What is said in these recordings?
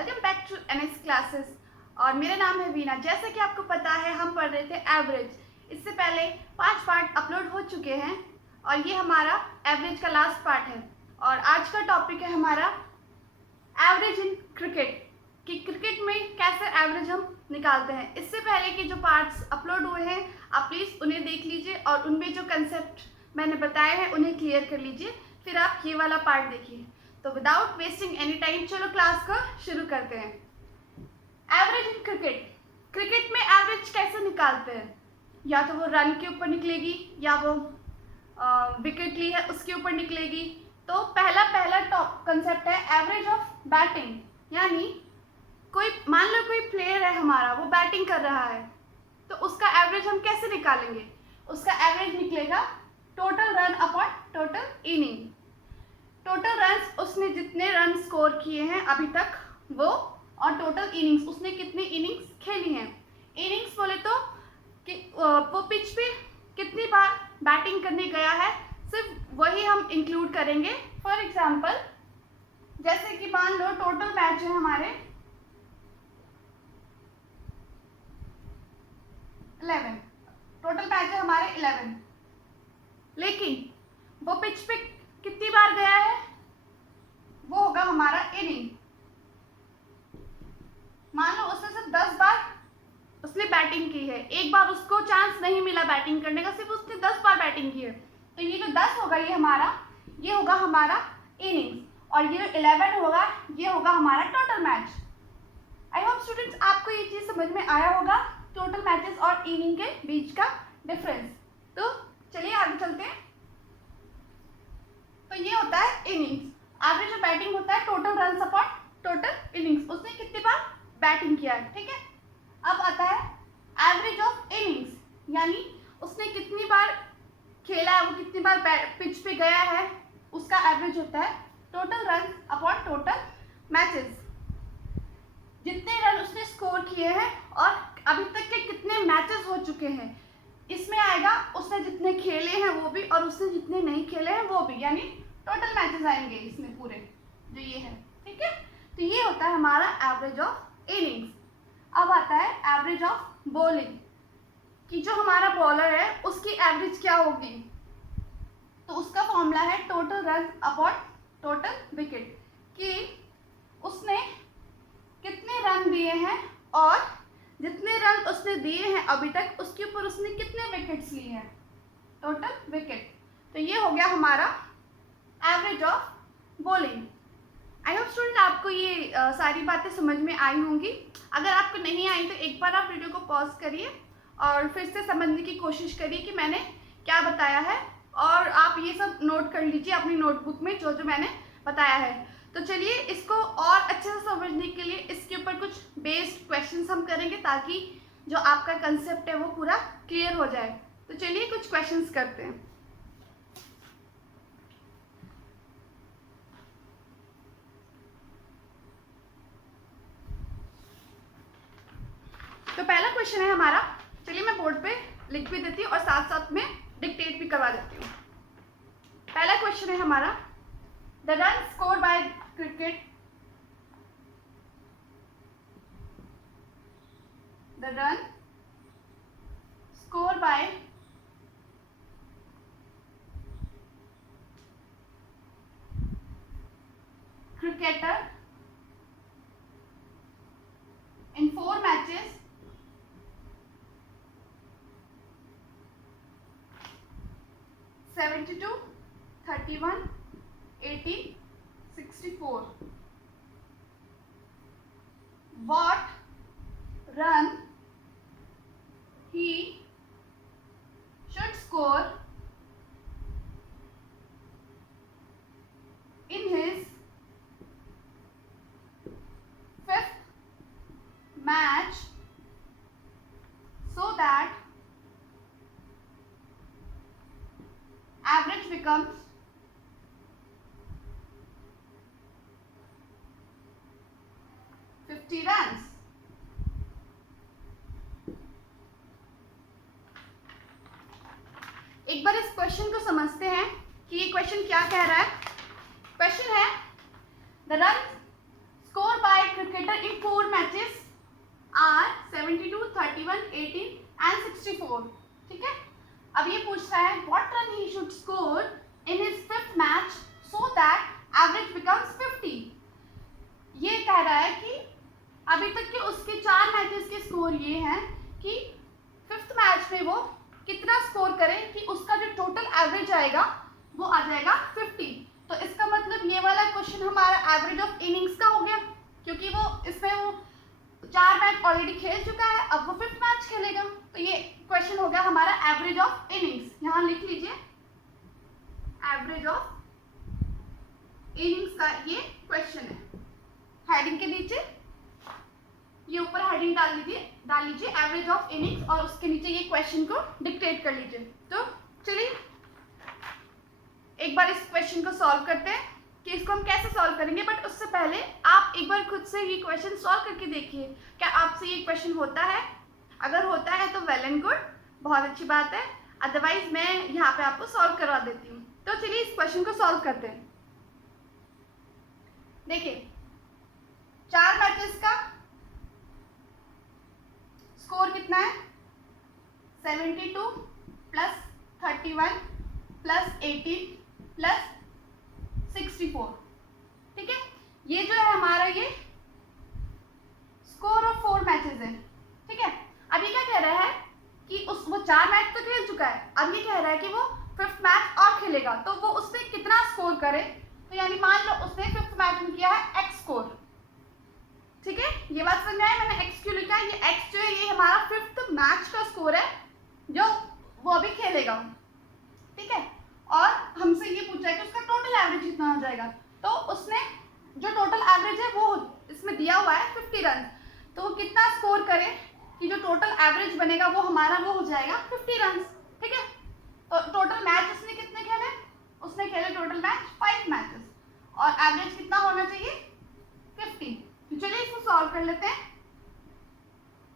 Welcome back to NS classes. और मेरा नाम है वीना। जैसा कि आपको पता है हम पढ़ रहे थे एवरेज। इससे पहले 5 पार्ट अपलोड हो चुके हैं और ये हमारा एवरेज का लास्ट पार्ट है। और आज का टॉपिक है हमारा एवरेज इन क्रिकेट, कि क्रिकेट में कैसे एवरेज हम निकालते हैं। इससे पहले कि जो पार्ट्स अपलोड हुए हैं आप प्लीज़ उन्हें देख लीजिए और उनमें जो कंसेप्ट मैंने बताए हैं उन्हें क्लियर कर लीजिए, फिर आप ये वाला पार्ट देखिए। तो विदाउट वेस्टिंग एनी टाइम चलो क्लास को शुरू करते हैं। एवरेज इन क्रिकेट, क्रिकेट में एवरेज कैसे निकालते हैं? या तो वो रन के ऊपर निकलेगी या वो विकेट ली है उसके ऊपर निकलेगी। तो पहला टॉप कंसेप्ट है एवरेज ऑफ बैटिंग, यानी कोई मान लो कोई प्लेयर है हमारा, वो बैटिंग कर रहा है तो उसका एवरेज हम कैसे निकालेंगे? उसका एवरेज निकलेगा total run upon total inning. Total runs, उसने जितने रन स्कोर किए हैं अभी तक वो, और टोटल इनिंग्स, उसने कितनी इनिंग्स खेली हैं। इनिंग्स बोले तो कि वो पिच पे कितनी बार बैटिंग करने गया है, सिर्फ वही हम इंक्लूड करेंगे। फॉर एग्जांपल जैसे कि मान लो टोटल मैच है हमारे 11, टोटल मैच है हमारे 11, लेकिन वो पिच पे कितनी बार गया है, वो होगा हमारा इनिंग। मान लो उसने सिर्फ 10 बार उसने बैटिंग की है, एक बार उसको चांस नहीं मिला बैटिंग करने का, सिर्फ उसने 10 बार बैटिंग की है, तो ये जो 10 होगा ये होगा हमारा इनिंग्स, और ये जो 11 होगा ये होगा हमारा total match. I hope students आपको ये चीज़ समझ में आया होगा, टोटल मैचेस और इनिंग के बीच का डिफरेंस। तो चलिए आगे चलते हैं। तो ये होता है इनिंग्स। एवरेज ऑफ बैटिंग होता है total runs upon total innings, उसने कितनी बार बैटिंग किया है, ठीक है। अब आता है एवरेज ऑफ इनिंग्स, यानी उसने कितनी बार खेला है, वो कितनी बार पिच पे गया है, उसका एवरेज होता है total run upon total matches. जितने रन उसने स्कोर किए हैं और अभी तक के कितने मैचेस हो चुके हैं, इसमें आएगा उसने जितने खेले हैं वो भी और उसने जितने नहीं खेले हैं वो भी, यानी टोटल मैचेस आएंगे इसमें पूरे जो ये है, ठीक है। तो ये होता है हमारा एवरेज ऑफ इनिंग्स। अब आता है एवरेज ऑफ बॉलिंग, कि जो हमारा बॉलर है उसकी एवरेज क्या होगी। तो उसका फॉर्मूला है total run upon total wicket, कि उसने कितने रन दिए हैं और जितने रन उसने दिए हैं अभी तक उसके ऊपर उसने कितने विकेट्स लिए हैं, टोटल विकेट। तो ये हो गया हमारा average of bowling. I hope student आपको ये सारी बातें समझ में आई होंगी। अगर आपको नहीं आई तो एक बार आप वीडियो को पॉज करिए और फिर से समझने की कोशिश करिए कि मैंने क्या बताया है, और आप ये सब नोट कर लीजिए अपनी नोटबुक में जो जो मैंने बताया है। तो चलिए इसको और अच्छे से समझने के लिए इसके ऊपर कुछ बेस्ड क्वेश्चंस हम करेंगे ताकि जो आपका कंसेप्ट है वो पूरा क्लियर हो जाए। तो चलिए कुछ क्वेश्चंस करते हैं। तो पहला क्वेश्चन है हमारा, चलिए मैं बोर्ड पे लिख भी देती हूँ और साथ साथ में डिक्टेट भी करवा देती हूँ। पहला क्वेश्चन है हमारा, the run score bye cricket, the run score by cricketer in 4 matches (72, 31, 80, 64). What run he should score in his 5th match so that average becomes 50 runs। एक बार इस क्वेश्चन को समझते हैं कि ये क्वेश्चन क्या कह रहा है। क्वेश्चन है the run score by cricketer in 4 matches are 72, 31, 18 and 64। ठीक है, अब ये पूछ रहा है what run he should score in his 5th match so that average becomes 50। ये कह रहा है कि अभी तक के उसके 4 मैचेस के स्कोर ये हैं कि 5th मैच में वो कितना स्कोर करे कि उसका जो टोटल एवरेज आएगा वो आ जाएगा 50। तो इसका मतलब ये वाला क्वेश्चन हमारा एवरेज ऑफ इनिंग्स का हो गया, क्योंकि वो इसमें वो 4 मैच ऑलरेडी खेल चुका है, अब वो 5th मैच खेलेगा। तो ये क्वेश्चन हो गया हमारा एवरेज ऑफ इनिंग्स। यहाँ लिख लीजिए एवरेज ऑफ इनिंग्स का ये क्वेश्चन है। हेडिंग के नीचे ये ऊपर हेडिंग डाल लीजिए एवरेज ऑफ इनिंग्स, और उसके नीचे ये क्वेश्चन को डिक्टेट कर लीजिए। तो चलिए एक बार इस क्वेश्चन को सॉल्व करते हैं कि इसको हम कैसे सॉल्व करेंगे। बट उससे पहले आप एक बार खुद से ये क्वेश्चन सॉल्व करके देखिए, क्या आपसे ये क्वेश्चन होता है? अगर होता है तो वेल एंड गुड, बहुत अच्छी बात है, अदरवाइज मैं यहाँ पे आपको सॉल्व करवा देती हूँ। तो चलिए इस क्वेश्चन को सॉल्व करते हैं। देखिए 4 मैचेस का स्कोर कितना है? 72 प्लस 31 प्लस 18 प्लस 64। ठीक है, ये जो है हमारा ये स्कोर ऑफ 4 मैचेस है। ठीक है, अब ये क्या कह रहा है कि वो 4 मैच तो खेल चुका है, अब ये कह रहा है कि वो 5th मैच और खेलेगा, तो वो उसमें कितना स्कोर करे। तो यानी मान लो उसने 5th मैच में किया है x स्कोर। ठीक है, ये बात समझ में आई? मैंने x क्यों लिखा है? ये x जो है ये हमारा 5th मैच का स्कोर है जो वो अभी खेलेगा। ठीक है, और हमसे ये पूछा है कि उसका टोटल एवरेज कितना हो जाएगा। तो उसने जो टोटल एवरेज है वो इसमें दिया हुआ है 50 रन, तो वो कितना स्कोर करे कि जो टोटल एवरेज बनेगा वो हमारा वो हो जाएगा 50 रन। ठीक है, तो टोटल मैच उसने कितने खेले? उसने खेले टोटल मैच 5 मैचेस, और एवरेज कितना होना चाहिए? 50। तो चलिए इसको सॉल्व कर लेते हैं।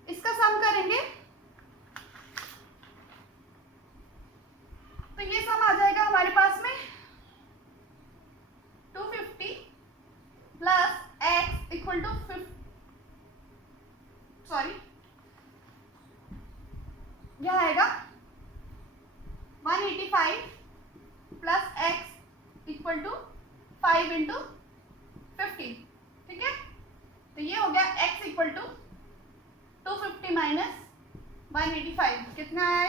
इसका सम करेंगे तो ये सम आ जाएगा हमारे पास में 250 plus x equal to 50, sorry यह आएगा 185 plus x equal to 5 into 50। ठीक है, तो ये हो गया x इक्वल टू 250 माइनस 185, कितना आया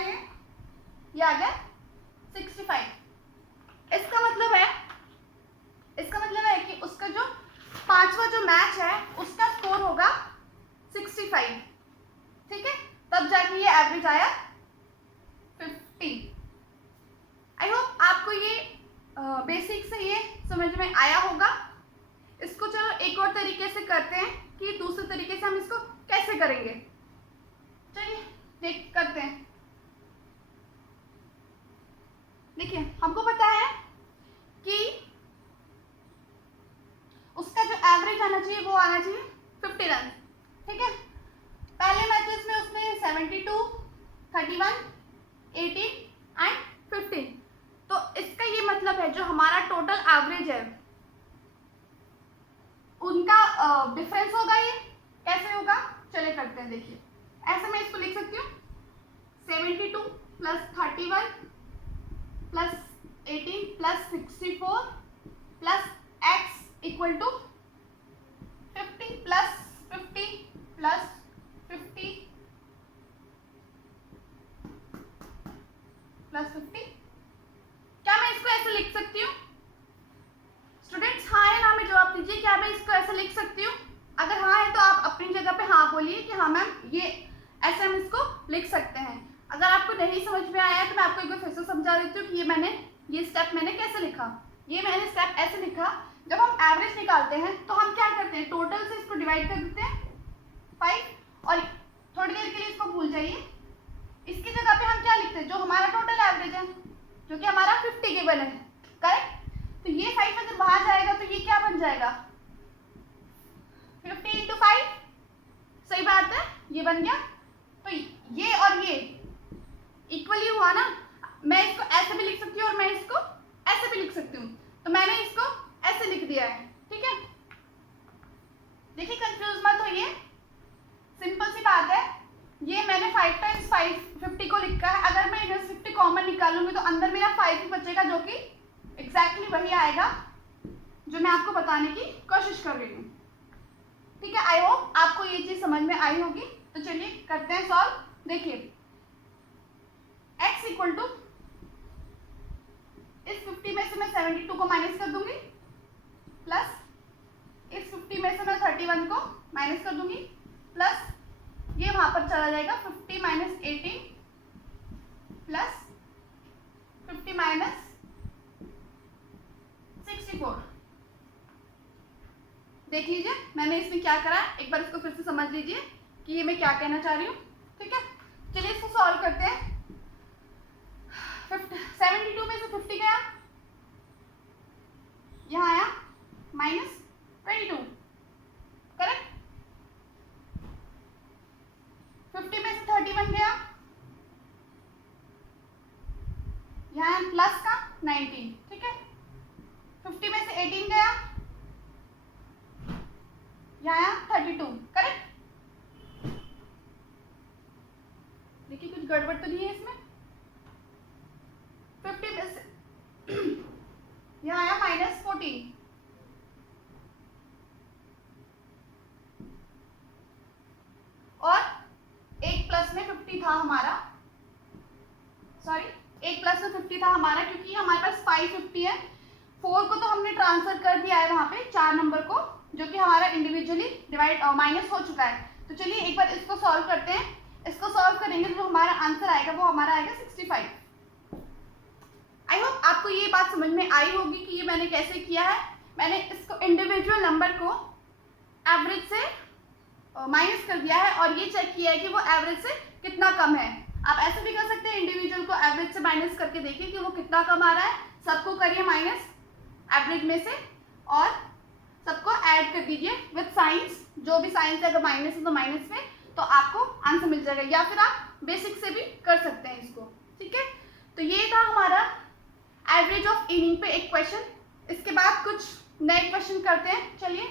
ये आ गया 65। इसका मतलब है कि उसका जो 5वां जो मैच है उसका स्कोर होगा 65। ठीक है, तब जाके ये एवरेज आया 50। आई होप आपको ये बेसिक से ये समझ में आया होगा। इसको चलो एक और तरीके से करते हैं कि दूसरे तरीके से हम इसको कैसे करेंगे। चलिए करते हैं। देखिए हमको पता है कि उसका जो एवरेज आना चाहिए वो आना चाहिए 50 रन। ठीक है, पहले मैचेस में उसने 72, 31, 18 एंड 15। तो इसका ये मतलब है जो हमारा टोटल एवरेज है उनका डिफरेंस होगा। ये कैसे होगा चले करते हैं। देखिए ऐसे मैं इसको लिख सकती हूँ 72 plus 31 plus 18 plus 64 plus x equal to 50 plus 50 plus 50 plus 50। क्या मैं इसको ऐसे लिख सकती हूँ? स्टूडेंट्स हाँ है ना में जवाब दीजिए, क्या मैं इसको ऐसे लिख सकती हूँ? अगर हाँ है तो आप अपनी जगह पे हाँ बोलिए कि हाँ मैम ये ऐसे हम इसको लिख सकते हैं। अगर आपको नहीं समझ में आया है तो मैं आपको एक बार फिर से समझा देती हूँ कि ये स्टेप मैंने कैसे लिखा। ये मैंने स्टेप ऐसे लिखा, जब हम एवरेज निकालते हैं तो हम क्या करते हैं, टोटल से इसको डिवाइड कर देते हैं 5 और थोड़ी देर के लिए इसको भूल जाइए। इसकी जगह पे हम क्या लिखते हैं, जो हमारा टोटल एवरेज है जो कि हमारा 50 गिवन है, करेक्ट। तो ये 5 अगर बाहर जाएगा तो ये क्या बन जाएगा 50 इंटू 5, सही बात है ये बन गया। तो ये और ये इक्वली हुआ ना, मैं इसको ऐसे भी लिख सकती हूँ और मैं इसको ऐसे भी लिख सकती हूँ। तो मैंने इसको ऐसे लिख दिया है, ठीक है। 50 को लिखा है, अगर मैं इनवर्स 50 कॉमन निकालूंगी तो अंदर मेरा 5 ही बचेगा, जो कि एग्जैक्टली वही आएगा जो मैं आपको बताने की कोशिश कर रही हूँ। ठीक है, आई होप आपको ये चीज समझ में आई होगी। तो चलिए करते हैं सॉल्व। देखिए x इक्वल टू, इस 50 में से मैं 72 को माइनस कर दूंगी, प्लस इस 50 में से मैं 31 को माइनस कर दूंगी, प्लस ये वहां पर चला जाएगा 50 माइनस 18 प्लस 50 माइनस 64। देख लीजिए मैंने इसमें क्या करा है, एक बार इसको फिर से समझ लीजिए कि ये मैं क्या कहना चाह रही हूँ। ठीक है, चलिए इसको सॉल्व करते हैं। 72 में से 50 गया, यहाँ आया माइनस 22, करेक्ट। 50 में से 31 गया, यहाँ प्लस का 19। ठीक है, 50 में से 18 गया, यहाँ 32, करेक्ट। देखिए कुछ गड़बड़ तो नहीं है इसमें। 50 में से यहाँ आया माइनस 14, और एक प्लस में 50 था हमारा, सॉरी एक प्लस में 50 था हमारा, क्योंकि हमारे पास 550 है। 4 को तो हमने ट्रांसफर कर दिया है वहां पे 4 नंबर को, जो कि हमारा इंडिविजुअली डिवाइड माइनस हो चुका है। तो चलिए एक बार इसको सॉल्व करते हैं। इसको सॉल्व करेंगे तो जो हमारा आंसर आएगा वो हमारा आएगा 65। आई होप आपको ये बात समझ में आई होगी कि ये मैंने कैसे किया है। मैंने इसको इंडिविजुअल नंबर को एवरेज से माइनस कर दिया है और ये चेक किया है कि वो एवरेज से कितना कम है। आप ऐसे भी कर सकते हैं, इंडिविजुअल को एवरेज से माइनस करके देखिए कि वो कितना कम आ रहा है। सबको करिए माइनस एवरेज में से और सबको ऐड कर दीजिए विद साइंस, जो भी साइंस है, अगर माइनस है तो माइनस में, तो आपको आंसर मिल जाएगा। या फिर आप बेसिक से भी कर सकते हैं इसको। ठीक है, तो ये था हमारा एवरेज ऑफ इनिंग पे एक क्वेश्चन। इसके बाद कुछ नए क्वेश्चन करते हैं। चलिए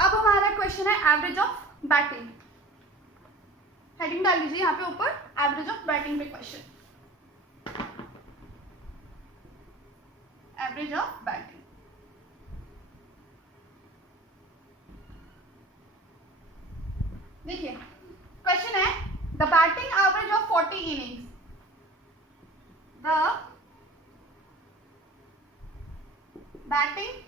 अब हमारा क्वेश्चन है एवरेज ऑफ बैटिंग। हेडिंग डाल लीजिए यहाँ पे ऊपर, एवरेज ऑफ बैटिंग पे क्वेश्चन, एवरेज ऑफ बैटिंग। देखिए क्वेश्चन है the batting average of 40 innings, the batting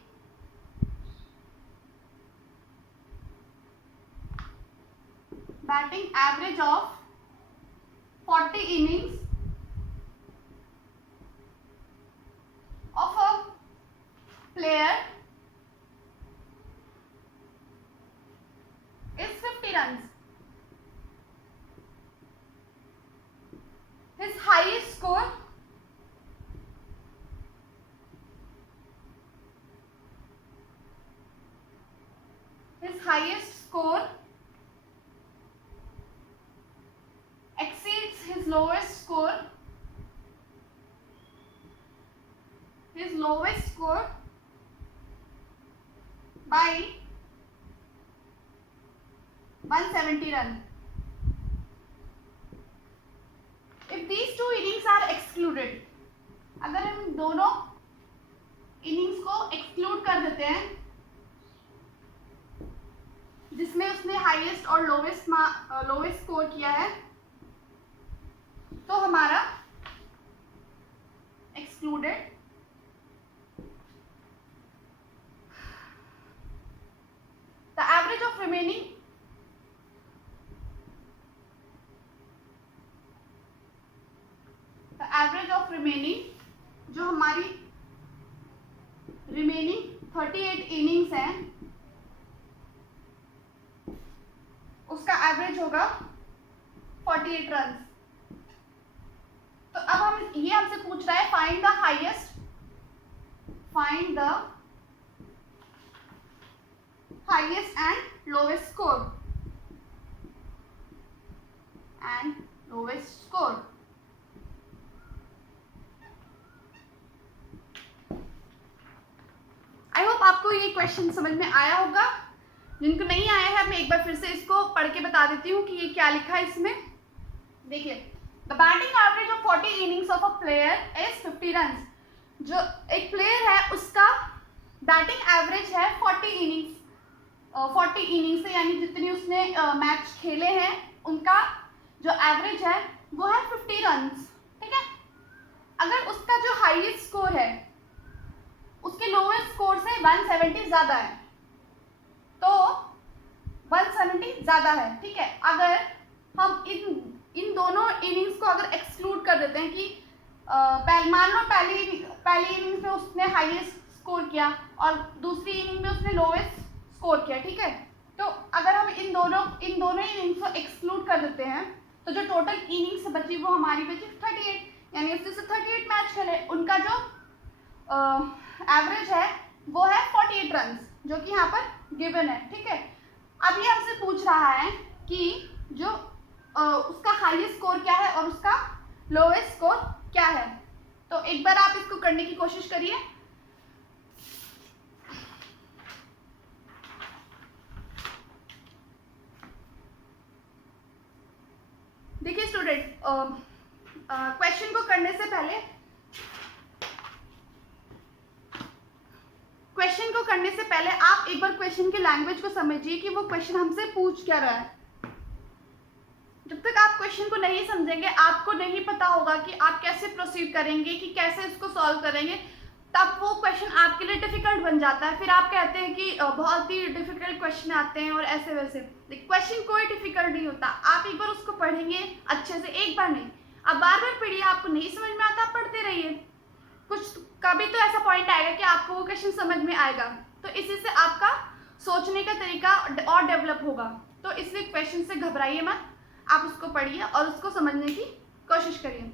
average of 40 innings of a player is 50 runs. His highest score exceeds his lowest score by 170 runs. If these two innings are excluded, अगर हम दोनों innings को exclude कर देते हैं जिसमें उसने highest और लोवेस्ट स्कोर किया है, तो हमारा excluded the average of remaining जो हमारी रिमेनिंग 38 इनिंग्स हैं उसका एवरेज होगा 48 रन। तो अब हम ये हमसे पूछ रहा है find the highest and lowest score. ये क्वेश्चन समझ में आया होगा। जिनको नहीं आया है मैं एक बार फिर से इसको पढ़ के बता देती हूँ कि ये क्या लिखा है इसमें। देखिए, the batting average of 40 innings of a player is 50 run. जो एक प्लेयर है उसका बैटिंग एवरेज है 40 इनिंग्स, 40 इनिंग्स से यानी जितनी उसने मैच खेले हैं उनका जो एवरेज है वो है 50 रन। ठीक है, अगर उसका जो हाईएस्ट स्कोर है उसके लोएस्ट स्कोर से 170 ज़्यादा है, तो 170 ज़्यादा है। ठीक है, अगर हम इन दोनों इनिंग्स को अगर एक्सक्लूड कर देते हैं कि मान लो पहली इनिंग्स में उसने हाईएस्ट स्कोर किया और दूसरी इनिंग में उसने लोएस्ट स्कोर किया। ठीक है, तो अगर हम इन दोनों इनिंग्स को एक्सक्लूड कर देते हैं तो जो टोटल इनिंग्स बची वो हमारी बची 38, यानी उसने 38 मैच खेले, उनका जो एवरेज है वो है 48 रन, जो कि यहाँ पर गिवन है। ठीक है, अब ये हमसे पूछ रहा है कि जो उसका हाईएस्ट स्कोर क्या है और उसका लोएस्ट स्कोर क्या है। तो एक बार आप इसको करने की कोशिश करिए। देखिए स्टूडेंट, क्वेश्चन को करने से पहले आप एक बार क्वेश्चन की लैंग्वेज को समझिए कि वो क्वेश्चन हमसे पूछ क्या रहा है। जब तक आप क्वेश्चन को नहीं समझेंगे, आपको नहीं पता होगा कि आप कैसे प्रोसीड करेंगे, कि कैसे इसको सॉल्व करेंगे, तब वो क्वेश्चन आपके लिए डिफिकल्ट बन जाता है। फिर आप कहते हैं कि बहुत ही डिफिकल्ट क्वेश्चन आते हैं और ऐसे वैसे। क्वेश्चन कोई डिफिकल्ट नहीं होता, आप एक बार उसको पढ़ेंगे अच्छे से, एक बार नहीं, आप बार बार पढ़िए। आपको नहीं समझ में आता, आप पढ़ते रहिए। कुछ कभी तो ऐसा पॉइंट आएगा कि आपको वो क्वेश्चन समझ में आएगा, तो इसी से आपका सोचने का तरीका और डेवलप होगा। तो इसलिए क्वेश्चन से घबराइए मत, आप उसको पढ़िए और उसको समझने की कोशिश करिए।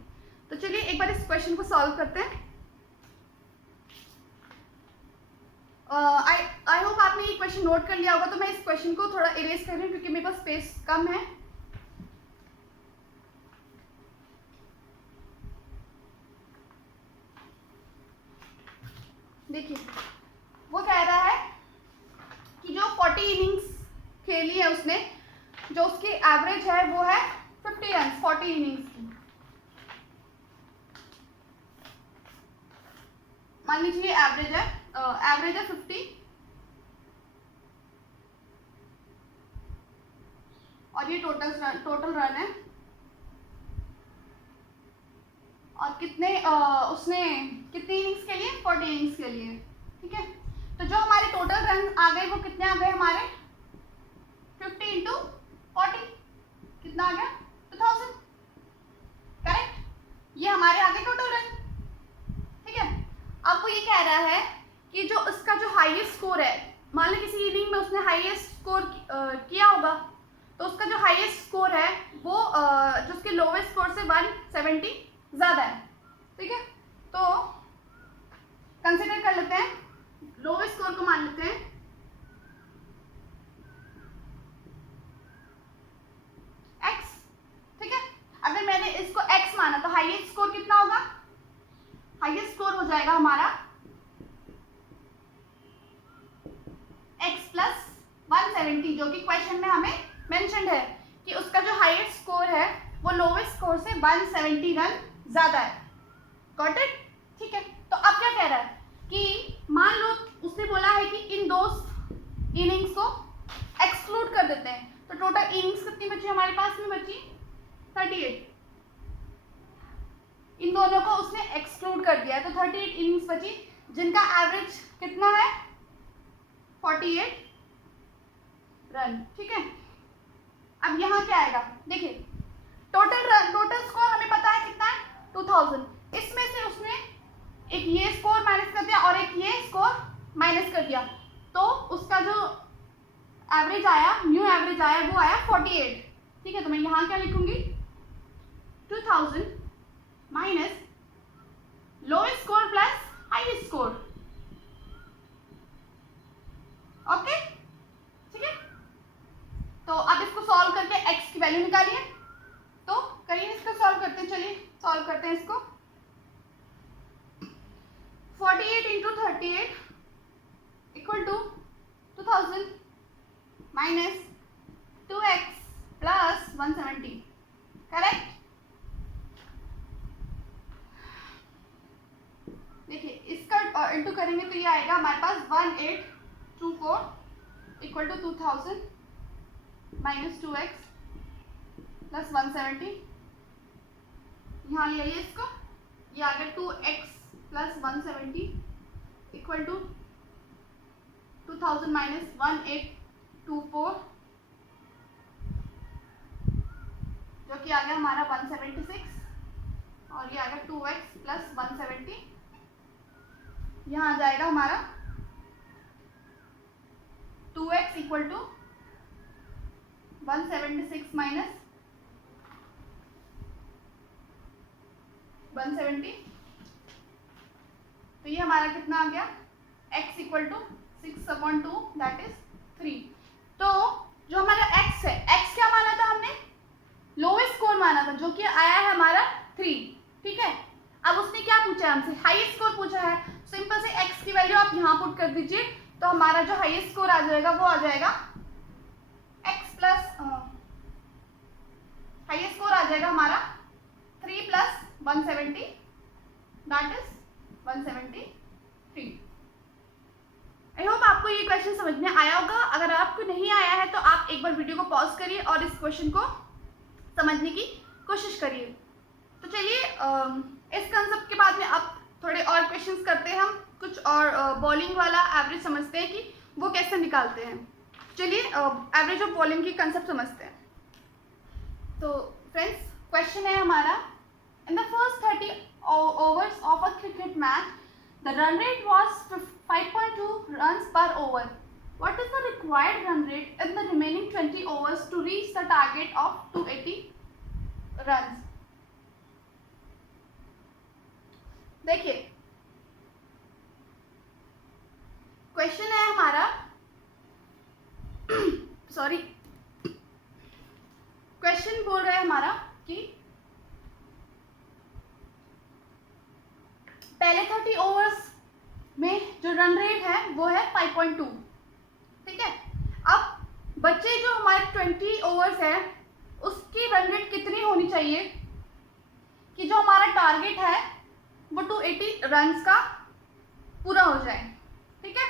तो चलिए एक बार इस क्वेश्चन को सॉल्व करते हैं। आई होप आपने ये क्वेश्चन नोट कर लिया होगा। तो मैं इस क्वेश्चन को थोड़ा इरेज कर रही हूँ क्योंकि मेरे पास स्पेस कम है। देखिए, वो कह रहा है कि जो 40 इनिंग्स खेली है उसने, जो उसकी एवरेज है वो है 50 रन 40 इनिंग्स की। मान लीजिए एवरेज है 50 और ये टोटल रन है। और कितने उसने कितनी इनिंग्स के लिए, 40 इनिंग्स के लिए। ठीक है, तो जो हमारे टोटल रन आ गए वो कितने आ गए हमारे, 50 इंटू 40 कितना आ गया, 2000। करेक्ट, ये हमारे आ गए टोटल रन। ठीक है, अब वो ये कह रहा है कि जो उसका जो हाईएस्ट स्कोर है, मान लो किसी इनिंग में उसने हाईएस्ट स्कोर किया होगा, तो उसका जो हाईएस्ट स्कोर है वो जो उसके लोवेस्ट स्कोर से 170 ज़्यादा है। ठीक है, तो कंसिडर कर लेते हैं, लोवेस्ट स्कोर को मान लेते हैं x। ठीक है, अगर मैंने इसको x माना तो हाईएस्ट स्कोर कितना होगा, हाईएस्ट स्कोर हो जाएगा हमारा x प्लस 170, जो कि क्वेश्चन में हमें मेंशन है कि उसका जो हाईएस्ट स्कोर है वो लोवेस्ट स्कोर से 170 रन ज़्यादा है। Got it? ठीक है, तो अब क्या कह रहा है कि मान लो उसने बोला है कि इन दो इनिंग्स को एक्सक्लूड कर देते हैं, तो टोटल इनिंग्स कितनी बची हमारे पास में, बची 38। इन दोनों को उसने एक्सक्लूड कर दिया है, तो 38 इनिंग्स बची जिनका एवरेज कितना है, 48 रन। ठीक है, अब यहाँ क्या आएगा, देखिए टोटल स्कोर हमें पता है कितना है, 2000। इसमें से उसने एक ये स्कोर माइनस कर दिया और एक ये स्कोर माइनस कर दिया, तो उसका जो एवरेज आया, न्यू एवरेज आया, वो आया 48। ठीक है, तो मैं यहाँ क्या लिखूंगी, 2000 minus lowest score plus highest score. Okay, ठीक है, तो अब इसको सॉल्व करके x की वैल्यू निकालिए। तो करिए, इसको सॉल्व करते हैं, चलिए सॉल्व करते हैं इसको। 48 into 38 equal to 2000 minus 2x plus 170, correct. देखिए इसका इंटू करेंगे तो ये आएगा हमारे पास 1824 equal to 2000 minus 2x plus 170। यहाँ ले आइए इसको, ये आ गया 2x plus 170 equal to 2000 minus 1824, जो कि आ गया हमारा 176, और ये आ गया 2x प्लस 170। यहाँ आ जाएगा हमारा 2x इक्वल टू 176 माइनस 170, तो ये हमारा कितना आ गया, x equal to 6/2 that is 3। तो जो हमारा x है, x क्या माना था हमने, लोवेस्ट स्कोर माना था, जो कि आया है हमारा 3, ठीक है। अब उसने क्या पूछा है हमसे, हाईएस्ट स्कोर पूछा है। सिंपल से x की वैल्यू आप यहाँ पुट कर दीजिए, तो हमारा जो हाईएस्ट स्कोर आ जाएगा वो आ जाएगा x प्लस हाईएस्ट स्कोर आ जाएगा हमारा 3 plus 170 that is 173। I hope आपको ये क्वेश्चन समझ में आया होगा। अगर आपको नहीं आया है तो आप एक बार वीडियो को पॉज करिए और इस क्वेश्चन को समझने की कोशिश करिए। तो चलिए इस कंसेप्ट के बाद में अब थोड़े और क्वेश्चंस करते हैं, हम कुछ और बॉलिंग वाला एवरेज समझते हैं कि वो कैसे निकालते हैं। चलिए एवरेज ऑफ बॉलिंग की कंसेप्ट समझते हैं। तो फ्रेंड्स क्वेश्चन है हमारा, in the first 30 overs of a cricket match the run rate was 5.2 runs per over. What is the required run rate in the remaining 20 overs to reach the target of 280 runs? देखिए question है हमारा sorry question बोल रहा है हमारा कि पहले 30 overs में जो रन रेट है वो है 5.2, ठीक है। अब बच्चे जो हमारे 20 ओवर्स है उसकी रन रेट कितनी होनी चाहिए कि जो हमारा टारगेट है वो 280 रन्स का पूरा हो जाए, ठीक है।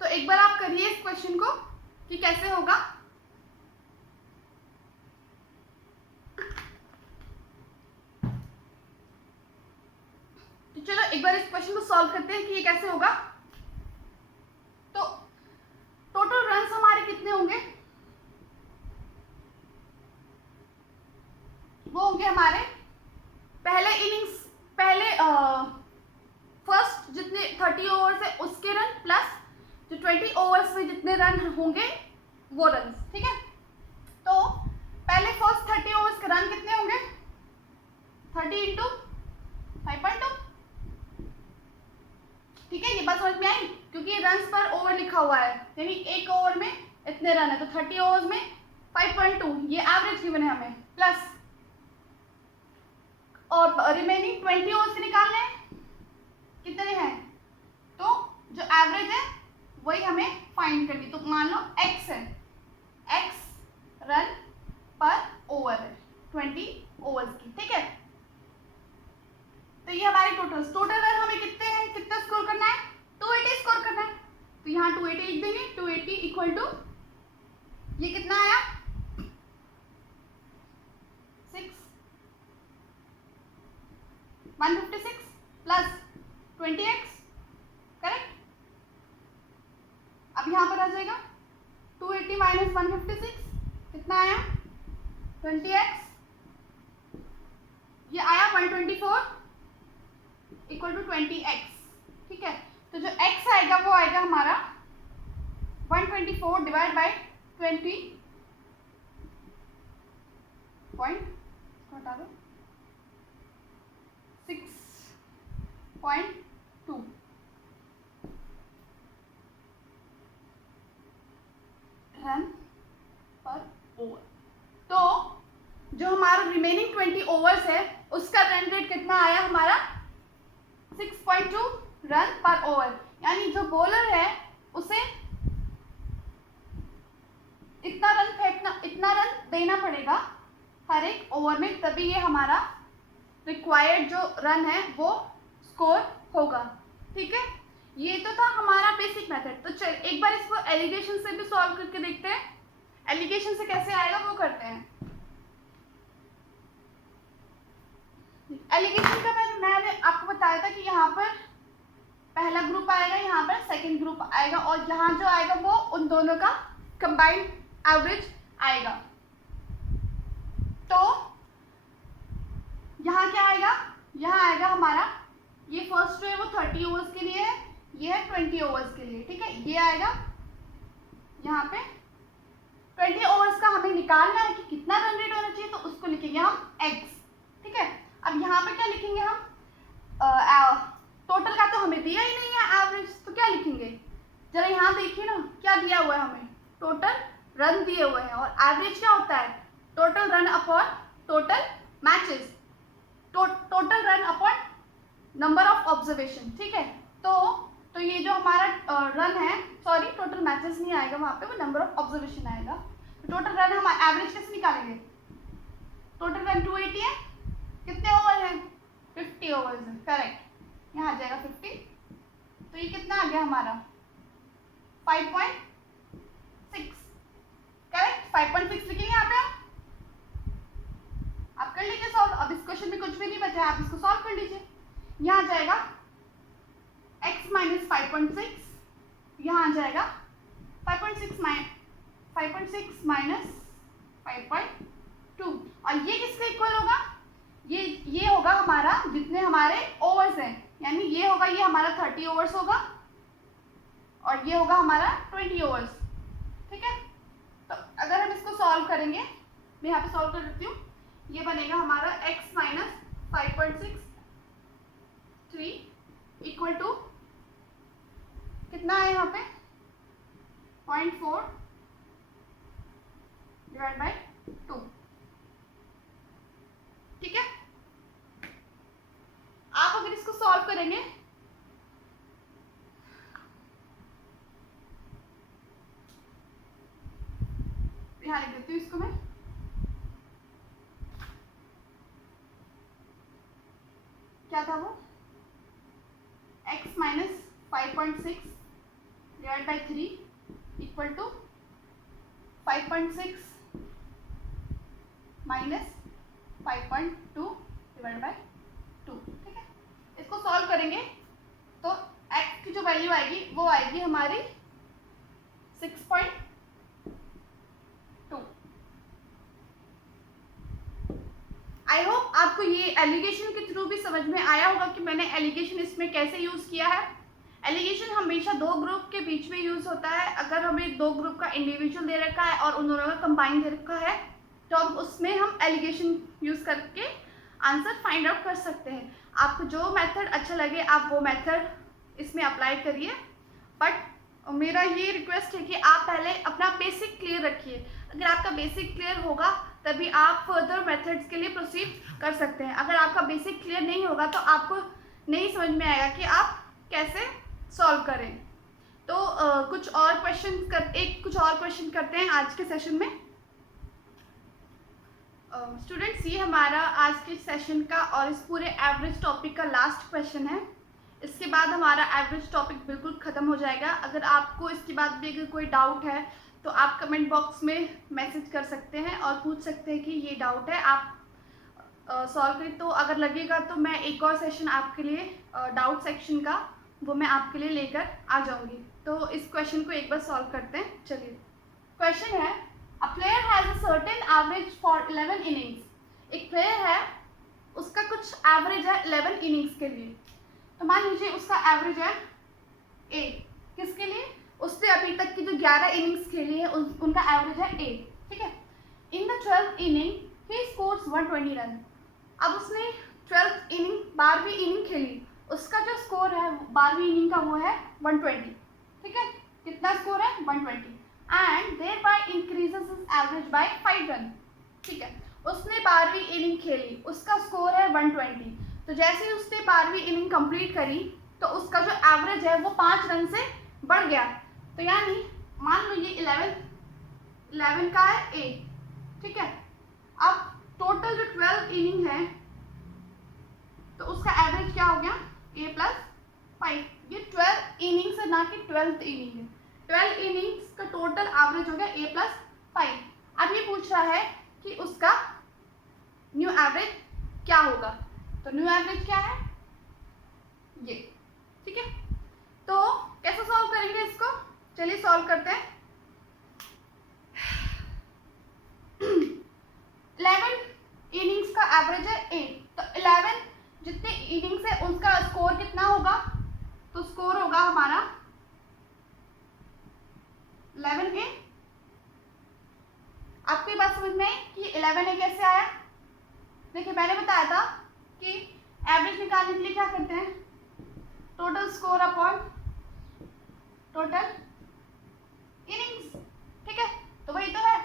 तो एक बार आप करिए इस क्वेश्चन को कि कैसे होगा। तो चलो एक बार इस क्वेश्चन को सॉल्व करते हैं कि ये कैसे होगा। तो टोटल रन्स हमारे कितने होंगे, वो होंगे हमारे पहले इनिंग्स फर्स्ट जितने 30 ओवर्स है उसके रन प्लस जो 20 ओवर्स में जितने रन होंगे वो रन, ठीक है। तो पहले फर्स्ट 30 ओवर्स के रन कितने होंगे, 30 इंटू 5.2, ठीक है। ये बात समझ में आई, क्योंकि ये रन्स पर ओवर लिखा हुआ है, यानी एक ओवर में इतने रन है, तो 30 ओवर्स में 5.2 ये एवरेज गिवन है हमें, प्लस और रिमेनिंग 20 ओवर्स निकालने हैं कितने हैं, तो जो एवरेज है वही हमें फाइंड करनी। तो मान लो x है, x रन पर ओवर है 20 ओवर्स की, ठीक है। तो ये हमारे टोटल रन हमें कितने हैं, कितना स्कोर करना है, 280 स्कोर करना है। तो यहाँ 280 लिख देंगे, 280 इक्वल टू ये कितना आया 156 प्लस 20x, करेक्ट। अब यहाँ पर आ जाएगा 280 माइनस 156 कितना आया 20x, ये आया 124 इक्वल टू 20x, ठीक है। तो जो x आएगा वो आएगा हमारा 124 डिवाइड बाई 20 पॉइंट हटा दो 6.2 रन पर ओवर। तो जो हमारा रिमेनिंग 20 ओवर्स है उसका रन रेट कितना आया हमारा 6.2 रन पर ओवर, यानी जो बॉलर है उसे इतना रन देना पड़ेगा हर एक ओवर में, तभी ये हमारा रिक्वायर्ड जो रन है वो स्कोर होगा। ठीक है, ये तो था हमारा बेसिक मेथड। तो चल एक बार इसको एलिगेशन से भी सॉल्व करके देखते हैं। एलिगेशन से कैसे आएगा वो करते हैं। एलिगेशन का मैंने आपको बताया था कि यहाँ पर पहला ग्रुप आएगा, यहाँ पर सेकंड ग्रुप आएगा, और यहाँ जो आएगा वो उन दोनों का कंबाइंड एवरेज आएगा। तो यहाँ क्या आएगा, यहाँ आएगा हमारा, ये फर्स्ट है वो 30 ओवर्स के लिए है, ये है 20 ओवर्स के लिए। ठीक है, ये आएगा यहाँ पे 20 ओवर्स का हमें निकालना है कि कितना रन रेट होना चाहिए, तो उसको लिखेंगे हम x। ठीक है, अब यहाँ पे क्या लिखेंगे हम, टोटल का तो हमें दिया ही नहीं है एवरेज, तो क्या लिखेंगे, जरा यहाँ देखिए ना क्या दिया हुआ है हमें, टोटल रन दिए हुए हैं, और एवरेज क्या होता है, total run upon total matches, total run upon number of observation. ठीक है, तो ये जो हमारा रन है, सॉरी टोटल मैचेस नहीं आएगा वहाँ पे, वो नंबर ऑफ ऑब्जर्वेशन आएगा। तो टोटल रन हम एवरेज कैसे निकालेंगे, टोटल रन 280 है, कितने ओवर है, 50 ओवर्स है, करेक्ट, यहाँ आ जाएगा 50। तो ये कितना आ गया हमारा 5.6, करेक्ट, 5.6 लिखेंगे यहाँ पे आप कर लीजिए सॉल्व। अब इस क्वेश्चन में कुछ भी नहीं बचा है, आप इसको सॉल्व कर लीजिए। यहाँ आ जाएगा x माइनस 5.6, यहाँ आ जाएगा 5.6 माइनस 5.2, और ये किसके इक्वल होगा, ये होगा हमारा जितने हमारे ओवर्स हैं, यानी ये होगा, ये हमारा 30 ओवर्स होगा, और ये होगा हमारा 20 ओवर्स। ठीक है, तो अगर हम इसको सॉल्व करेंगे, मैं यहाँ पे सॉल्व कर देती हूँ, ये बनेगा हमारा x माइनस 5.63 इक्वल टू कितना है यहाँ पे 0.4 डिवाइड बाई 2। ठीक है, आप अगर इसको सॉल्व करेंगे, यहाँ लिख देती हूँ इसको मैं, क्या था वो, x minus 5.6 divide by 3 equal to 5.6 minus 5.2 divide by 2। ठीक है, इसको सॉल्व करेंगे तो x की जो वैल्यू आएगी वो आएगी हमारी 6.2। आई होप आपको ये एलिगेशन के थ्रू भी समझ में आया होगा कि मैंने एलिगेशन इसमें कैसे यूज़ किया है। एलिगेशन हमेशा दो ग्रुप के बीच में यूज़ होता है। अगर हमें दो ग्रुप का इंडिविजुअल दे रखा है और उन दोनों का कंबाइन दे रखा है, तो अब उसमें हम एलिगेशन यूज़ करके आंसर फाइंड आउट कर सकते हैं। आपको जो मेथड अच्छा लगे आप वो मेथड इसमें अप्लाई करिए, बट मेरा ये रिक्वेस्ट है कि आप पहले अपना बेसिक क्लियर रखिए। अगर आपका बेसिक क्लियर होगा तभी आप फर्दर मेथड्स के लिए प्रोसीड कर सकते हैं। अगर आपका बेसिक क्लियर नहीं होगा तो आपको नहीं समझ में आएगा कि आप कैसे सॉल्व करें। तो कुछ और क्वेश्चन करते हैं आज के सेशन में। स्टूडेंट्स, ये हमारा आज के सेशन का और इस पूरे एवरेज टॉपिक का लास्ट क्वेश्चन है। इसके बाद हमारा एवरेज टॉपिक बिल्कुल ख़त्म हो जाएगा। अगर आपको इसके बाद भी अगर कोई डाउट है तो आप कमेंट बॉक्स में मैसेज कर सकते हैं और पूछ सकते हैं कि ये डाउट है, आप सॉल्व करें। तो अगर लगेगा तो मैं एक और सेशन आपके लिए डाउट सेक्शन का वो मैं आपके लिए लेकर आ जाऊंगी। तो इस क्वेश्चन को एक बार सॉल्व करते हैं। चलिए, क्वेश्चन है, a player has a certain average for 11 innings. एक प्लेयर है, उसका कुछ एवरेज है 11 इनिंग्स के लिए। तो मान लीजिए उसका एवरेज है A। किसके लिए? उसने अभी तक की जो 11 इनिंग्स खेली है उनका एवरेज है A। ठीक है, in the 12th inning he scores 120 run. अब उसने 12th इनिंग 12वीं इनिंग खेली, उसका जो स्कोर है 12वीं इनिंग का वो है 120। ठीक है, कितना स्कोर है 120, and thereby increases his average by 5 run. ठीक है, उसने 12वीं इनिंग खेली, उसका स्कोर है 120। तो जैसे ही उसने 12वीं इनिंग कंप्लीट करी तो उसका जो एवरेज है वो 5 रन से बढ़ गया। तो यानी मान लो ये 11 का है ए, ठीक है। अब टोटल जो 12 इनिंग है तो उसका एवरेज क्या हो गया, ए प्लस 5। ये 12 इनिंग्स है ना कि 12th इनिंग है। 12 इनिंग्स का टोटल एवरेज हो गया ए प्लस 5। अब ये पूछ रहा है कि उसका न्यू एवरेज क्या होगा। तो न्यू एवरेज क्या है, ये, ठीक है। तो कैसे सॉल्व करेंगे इसको, चलिए सॉल्व करते हैं। 11 इनिंग्स का एवरेज है ए, तो 11 जितने इनिंग्स है उसका स्कोर कितना होगा, तो स्कोर होगा हमारा 11A। आपको ये बात समझ में आई कि 11A कैसे आया। देखिए मैंने बताया था कि एवरेज निकालने के लिए क्या करते हैं, total score upon total innings, ठीक है। तो वही तो है,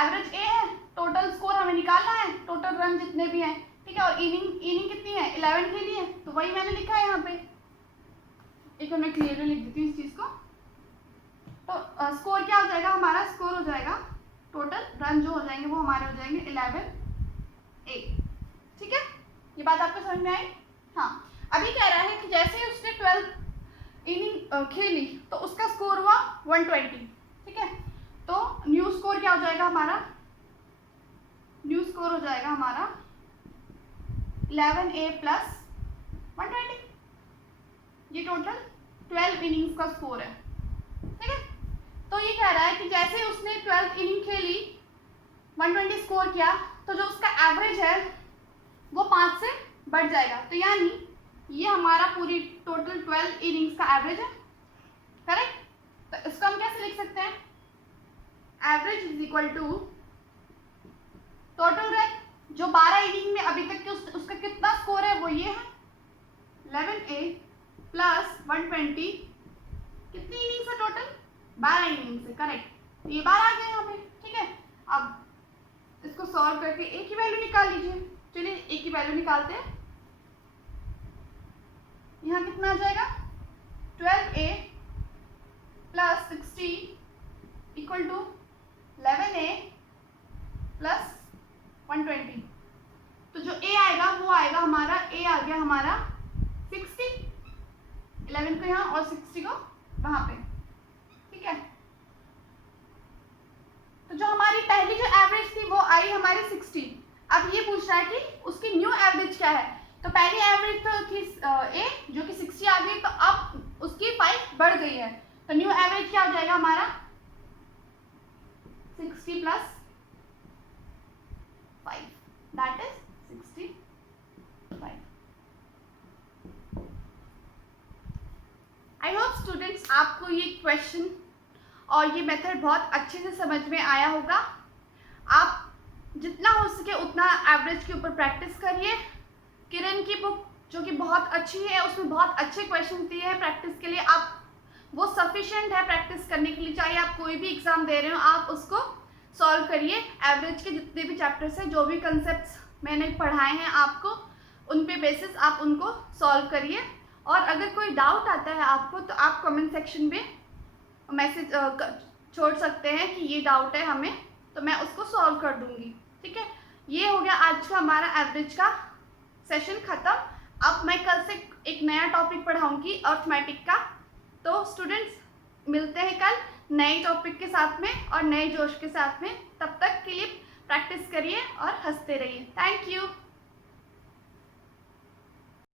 एवरेज ए है, टोटल स्कोर हमें निकालना है, टोटल रन जितने भी हैं, ठीक है। और इनिंग कितनी है, 11 के लिए, तो वही मैंने लिखा है यहाँ पे। एक मैं क्लियरली लिख देती हूँ इस चीज़ को। तो स्कोर क्या हो जाएगा हमारा, स्कोर हो जाएगा टोटल रन जो हो जाएंगे वो हमारे हो जाएंगे 11A, ठीक है। ये बात आपको समझ में आई। हाँ, अभी कह रहा है कि जैसे ही उसने 12 इनिंग खेली तो उसका स्कोर हुआ 120, ठीक है। तो न्यू स्कोर क्या हो जाएगा हमारा, न्यू स्कोर हो जाएगा हमारा 11A प्लस 120। ये टोटल 12 इनिंग्स का स्कोर है, ठीक है। तो ये कह रहा है कि जैसे उसने 12th इनिंग खेली, 120 स्कोर किया, तो जो उसका एवरेज है वो 5 से बढ़ जाएगा। तो यानी ये हमारा पूरी टोटल 12 इनिंग्स का एवरेज है, करेक्ट। तो इसको हम कैसे लिख सकते हैं, average is equal to total run, जो 12 इनिंग में अभी तक के उसका कितना स्कोर है वो ये है 11A प्लस 120। कितनी इनिंग्स है टोटल, 12 इनिंग्स है, करेक्ट। ये 12 आ गए यहाँ पे, ठीक है। अब इसको सॉल्व करके ए की वैल्यू निकाल लीजिए। चलिए ए की वैल्यू निकालते हैं। यहाँ कितना आ जाएगा, 12A plus 60 equal to 11A plus 120। तो जो ए आएगा वो आएगा हमारा, ए आ गया हमारा 60, 11 को यहाँ और 60 को वहाँ पे, ठीक है। तो जो हमारी पहली जो एवरेज थी वो आई हमारी 60। अब ये पूछ रहा है कि उसकी न्यू एवरेज क्या है। तो पहली एवरेज तो थी ए जो कि 60 आ गई, तो अब उसकी 5 बढ़ गई है। तो न्यू एवरेज क्या हो जाएगा हमारा 60 plus 5, that is 65। I hope students आपको ये क्वेश्चन और ये मेथड बहुत अच्छे से समझ में आया होगा। आप जितना हो सके उतना एवरेज के ऊपर प्रैक्टिस करिए। किरण की बुक जो कि बहुत अच्छी है, उसमें बहुत अच्छे क्वेश्चन दिए हैं प्रैक्टिस के लिए। आप वो सफिशिएंट है प्रैक्टिस करने के लिए, चाहे आप कोई भी एग्ज़ाम दे रहे हो आप उसको सॉल्व करिए। एवरेज के जितने भी चैप्टर्स हैं, जो भी कंसेप्ट्स मैंने पढ़ाए हैं आपको, उन पे बेसिस आप उनको सॉल्व करिए। और अगर कोई डाउट आता है आपको तो आप कमेंट सेक्शन में मैसेज छोड़ सकते हैं कि ये डाउट है हमें, तो मैं उसको सॉल्व कर दूंगी, ठीक है। ये हो गया आज का हमारा एवरेज का सेशन ख़त्म। अब मैं कल से एक नया टॉपिक पढ़ाऊंगी अर्थमेटिक का। तो स्टूडेंट्स मिलते हैं कल नए टॉपिक के साथ में और नए जोश के साथ में। तब तक के लिए प्रैक्टिस करिए और हंसते रहिए। Thank you.